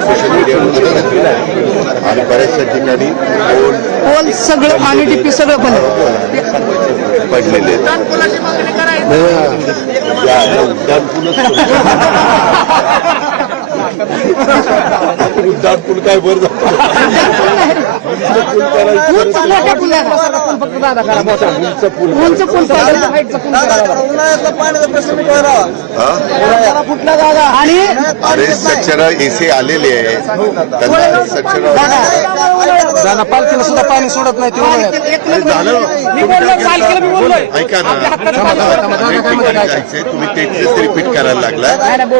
Social मीडियावर आणि बऱ्याचशा ठिकाणी पोल सगळं पाणी टिपी सगळं पण पडलेले आहेत. उड्डाण पूल काय बरं आणि अरे सक्षरा एसी आलेले आहे त्यांना सक्षरा पालखीला सुद्धा पाणी सोडत नाही ते ऐका ना तुम्ही तेच रिपीट करायला लागला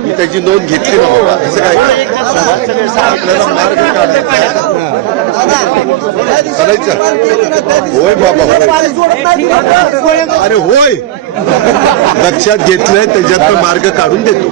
मी त्याची नोंद घेतली ना बाबा असं काय आपल्याला मार्ग करायचं होय बाबा अरे होय लक्षात घेतलंय त्याच्यात मार्ग काढून देतो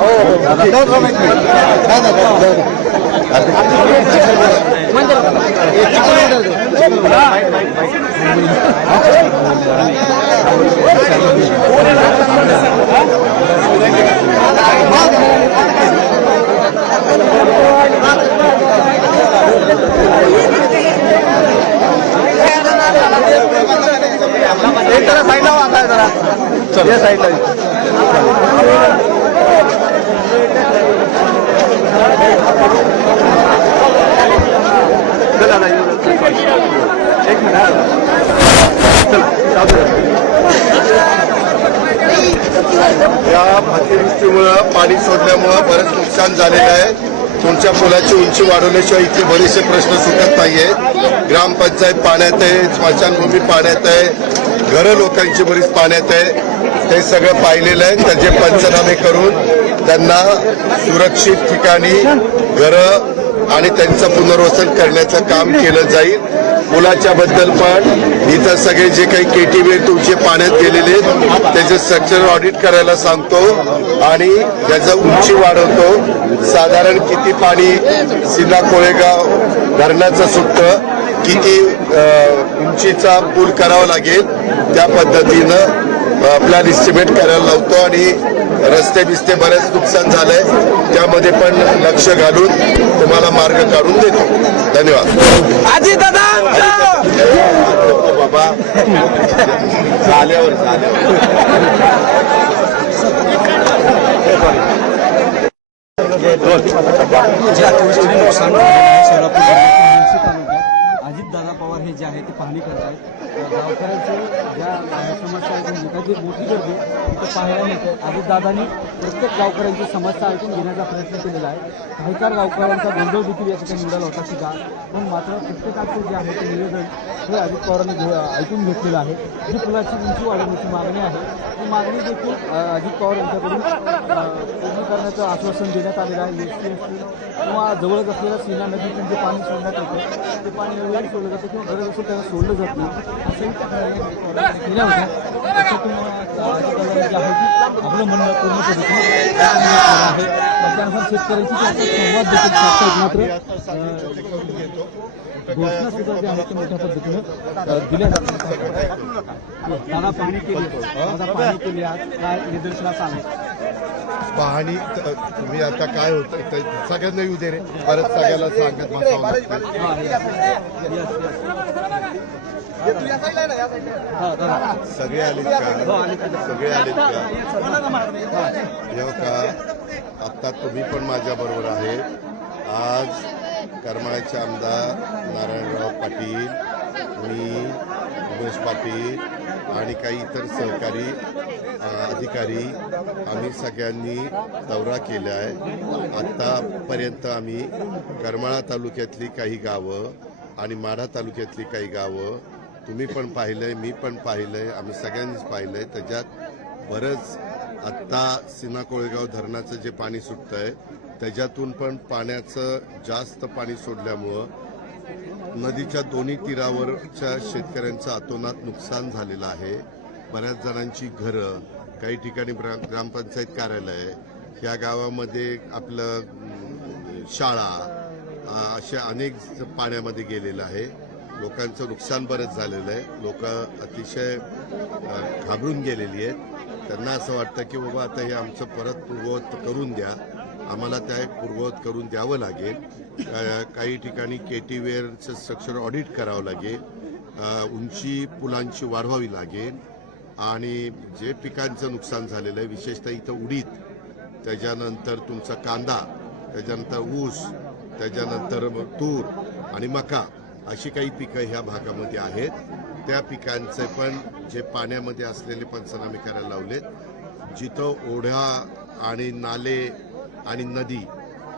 या अतिवृष्टीमुळे पाणी सोडल्यामुळे बरंच नुकसान झालेलं आहे. तुमच्या पुलाची उंची वाढवण्याशिवाय इथे बरेचसे प्रश्न सुटत नाहीये. ग्रामपंचायत पाण्यात आहे, स्मशानभूमी पाण्यात आहे, घरं लोकांची बरीच पाण्यात आहे. ते सगळं पाहिलेलं आहे. त्याचे पंचनामे करून त्यांना सुरक्षित ठिकाणी घरं आणि त्यांचं पुनर्वसन करण्याचं काम केलं जाईल. पुलाच्या बद्दल पण इथं सगळे जे काही केटीव्ही तुमचे पाण्यात गेलेले त्याचे स्ट्रक्चर ऑडिट करायला सांगतो आणि त्याचं उंची वाढवतो. साधारण किती पाणी सीना कोळेगाव धरणाचं सुटतं, किती उंचीचा पूल करावा लागेल त्या पद्धतीनं प्लॅन इस्टिमेट करायला लावतो आणि रस्ते बिस्ते बरेच नुकसान झालंय त्यामध्ये पण लक्ष घालून तुम्हाला मार्ग काढून देतो. धन्यवाद. बाबा झाल्यावर अजितदादा पवार हे जे आहे ते पाहणी करतात. गावकऱ्यांचे ज्या समस्या ऐकून घेतात जी मोठी गर्दी तिथं पाहायला मिळते. अजितदादांनी प्रत्येक गावकऱ्यांची समस्या ऐकून घेण्याचा प्रयत्न केलेला आहे. काही काळ गावकऱ्यांचा गोंधळ देखील या ठिकाणी निघाला होता की पण मात्र प्रत्येकाचे जे आहे ते निवेदन हे अजित पवारांनी ऐकून घेतलेलं आहे. जी पुलाची उंची वाढवण्याची मागणी आहे ती मागणी देखील अजित पवार यांच्याकडून पूर्ण करण्याचं आश्वासन देण्यात आलेलं आहे. एसटी किंवा जवळच असलेल्या सीना नदीतून जे पाणी सोडण्यात येतं ते पाणी वेळेवर सोडलं जातं किंवा गरज असेल त्याला सोडलं जात नाही असंही त्या केल्या होत्या. त्याच्यातून जे आहे की आपलं म्हणणं पूर्ण पद्धतीने आहे. त्यानुसार शेतकऱ्यांची संवाद देखील साधतात. मात्र घोषणा सुद्धा जे आहे ते मोठ्या पद्धतीने दिल्या जातात. दादा पाणी केले आज काय निदर्शनास आले पाहणी तुम्ही आता काय होतं सगळ्यांना येऊ दे रे परत सगळ्याला सांगत बसावं लागतं. सगळे आलेत का सगळे आलेत का का आता तुम्ही पण माझ्या बरोबर आहे. आज करमाळ्याचे आमदार नारायणराव पाटील, मी उमेश पाटील आणि काही इतर सहकारी अधिकारी आम्ही सगळ्यांनी दौरा केला आहे. आत्तापर्यंत आम्ही करमाळा तालुक्यातली काही गावं आणि माढा तालुक्यातली काही गावं तुम्ही पण पाहिलंय, मी पण पाहिलंय, आम्ही सगळ्यांनीच पाहिलंय. त्याच्यात बरंच आत्ता सीना कोळेगाव धरणाचं जे पाणी सुटतंय त्याच्यातून पण पाण्याचं जास्त पाणी सोडल्यामुळं नदीच्या दोन्ही तीरावरच्या शेतकऱ्यांचं अतोनात नुकसान झालेलं आहे. बऱ्याच जणांची घरं, काही ठिकाणी ग्रामपंचायत कार्यालय, या गावामध्ये आपलं शाळा अशा अनेक पाण्यामध्ये गेलेलं आहे. लोकांचं नुकसान बरंच झालेलं आहे. लोक अतिशय घाबरून गेलेली आहेत. त्यांना असं वाटतं की बाबा आता हे आमचं परत पूर्ववत करून द्या आम्हाला त्या पूर्ववत करून द्यावं लागेल. काही ठिकाणी केटीवेअरचं स्ट्रक्चर ऑडिट करावं लागेल. उंची पुलांची वाढवावी लागेल आणि जे पिकांचं नुकसान झालेलं आहे विशेषतः इथं उडीद, त्याच्यानंतर तुमचा कांदा, त्याच्यानंतर ऊस, त्याच्यानंतर तूर आणि मका अशी काही पिकं ह्या भागामध्ये आहेत. त्या पिकांचे पण जे पाण्यामध्ये असलेले पंचनामे करायला लावलेत. जिथं ओढा आणि नाले आणि नदी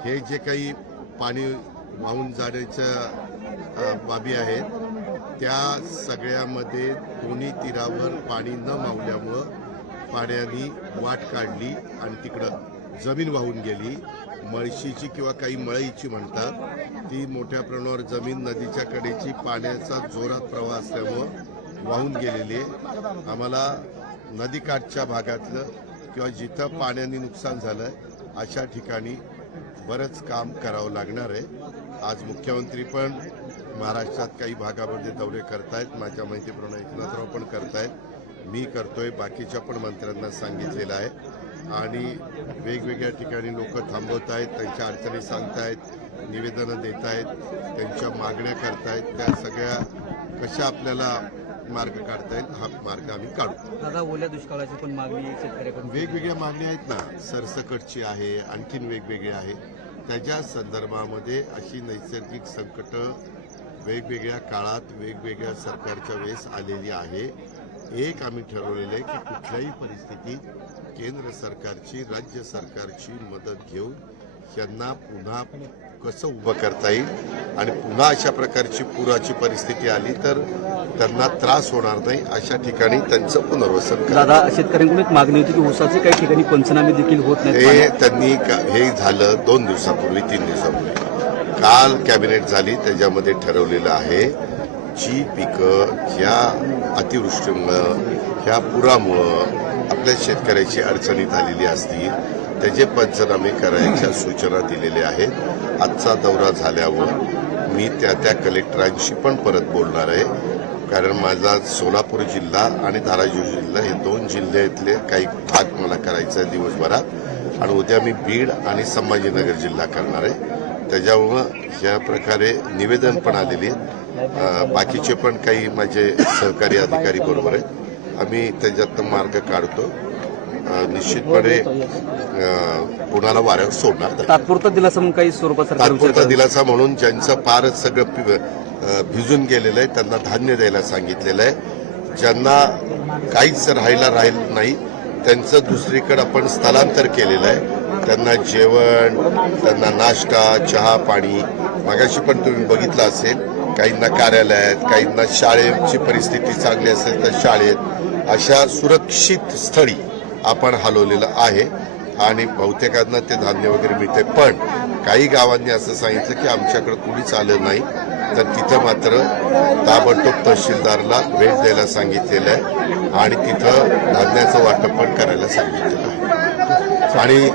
हे जे काही पाणी वाहून जाण्याच्या बाबी आहेत त्या सगळ्यामध्ये दोन्ही तीरावर पाणी न मावल्यामुळं पाण्याने वाट काढली आणि तिकडं जमीन वाहून गेली. मळशीची किंवा काही मळईची म्हणतात ती मोठ्या प्रमाणावर जमीन नदीच्या कडेची पाण्याचा जोरात प्रवाह असल्यामुळं वाहून गेलेली आहे. आम्हाला नदीकाठच्या भागातलं किंवा जिथं पाण्याने नुकसान झालं अशा ठिकाणी बरंच काम करावं लागणार आहे. आज मुख्यमंत्री पण महाराष्ट्रात काही भागामध्ये दौरे करतायत. माझ्या माहितीप्रमाणे एकनाथराव पण करतायत, मी करतोय, बाकीच्या पण मंत्र्यांना सांगितलेलं आहे. आणि वेगवेगळ्या ठिकाणी लोक थांबवत आहेत, त्यांच्या अडचणी सांगतायत, निवेदनं देत आहेत, त्यांच्या मागण्या करतायत. त्या सगळ्या कशा आपल्याला मार्ग काढता येईल हा मार्ग आम्ही काढू. दादा, ओल्या दुष्काळाची पण मागणी शेतकऱ्याकडून वेगवेगळ्या मागण्या आहेत ना, सरसकटची आहे, आणखीन वेगवेगळी आहे. त्याच्या संदर्भामध्ये अशी नैसर्गिक संकट वेगवेगळ्या काळात वेगवेगळ्या सरकारच्या वेळेस आलेली आहे. एक आम्ही ठरवलेलं आहे की कुठल्याही परिस्थितीत केंद्र सरकारची, राज्य सरकारची मदत घेऊन यांना पुन्हा कसं उभं करता येईल आणि पुन्हा अशा प्रकारची पुराची परिस्थिती आली तर त्यांना त्रास होणार नाही अशा ठिकाणी त्यांचं पुनर्वसन करा. दादा, शेतकऱ्यांकडून एक मागणी होती की ऊसाचे काही ठिकाणी पंचनामे देखील होत हे नाही. त्यांनी हे झालं 2 दिवसापूर्वी, 3 दिवसापूर्वी. काल कॅबिनेट झाली, त्याच्यामध्ये ठरवलेलं आहे जी पिकं ह्या अतिवृष्टीमुळं, ह्या पुरामुळं आपल्या शेतकऱ्याची अडचणीत आलेली असतील त्याचे पंचनामे करायच्या सूचना दिलेल्या आहेत. आजचा दौरा झाल्यावर मी त्या कलेक्टरांशी पण परत बोलणार आहे, कारण माझा सोलापूर जिल्हा आणि धाराशिव जिल्हा हे 2 जिल्ह्यातले काही भाग मला करायचा आहे दिवसभरात आणि उद्या मी बीड आणि संभाजीनगर जिल्हा करणार आहे. त्याच्यामुळं ह्या प्रकारे निवेदन पण आलेली आहेत. बाकीचे पण काही माझे सहकारी अधिकारी बरोबर आहेत. आम्ही त्याच्यातनं मार्ग काढतो. निश्चितपणे कुणाला वाऱ्यावर सोडणार नाही. तात्पुरता दिलासा म्हणून काही स्वरूपात तात्पुरता दिलासा म्हणून ज्यांचं फारच सगळं भिजून गेलेलं आहे त्यांना धान्य द्यायला सांगितलेलं आहे. ज्यांना काहीच राहिलं नाही त्यांचं दुसरीकडे आपण स्थलांतर केलेलं आहे. त्यांना जेवण, त्यांना नाश्ता, चहा, पाणी. मगाशी पण तुम्ही बघितलं असेल, काहींना कार्यालयात, काहींना शाळेची परिस्थिती चांगली असेल तर शाळेत, अशा सुरक्षित स्थळी आपण हलवलेलं आहे आणि बहुतेकांना ते धान्य वगैरे मिळते. पण काही गावांनी असं सांगितलं की आमच्याकडे कुणीच आलं नाही तर तिथं मात्र ताबडतोब तहसीलदारला भेट द्यायला सांगितलेलं आहे आणि तिथं धान्याचं वाटप पण करायला सांगितलेलं आहे. आणि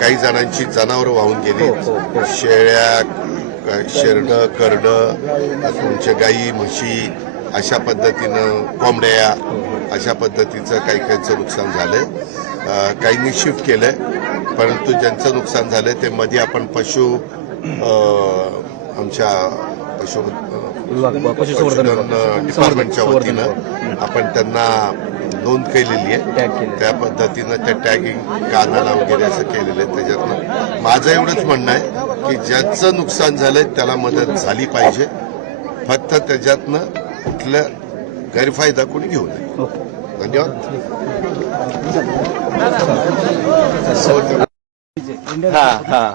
काही जणांची जनावरं वाहून गेली, शेळ्या, शेरडं, करडं, तुमच्या गाई, म्हशी, अशा पद्धतीनं कोंबड्या, अशा पद्धतीचं काही काहींचं नुकसान झालंय. काहींनी शिफ्ट केलंय, परंतु ज्यांचं नुकसान झालंय ते मध्ये आपण आमच्या पशुसंवर्धन डिपार्टमेंटच्या वतीनं आपण त्यांना नोंद केलेली आहे. त्या पद्धतीनं त्या टॅगिंग कानाला वगैरे असं केलेलं आहे. त्याच्यातनं माझं एवढंच म्हणणं आहे की ज्याचं नुकसान झालंय त्याला मदत झाली पाहिजे. फक्त त्याच्यातनं कुठलं गैरफायदा कोणी घेऊ नये. धन्यवाद. हा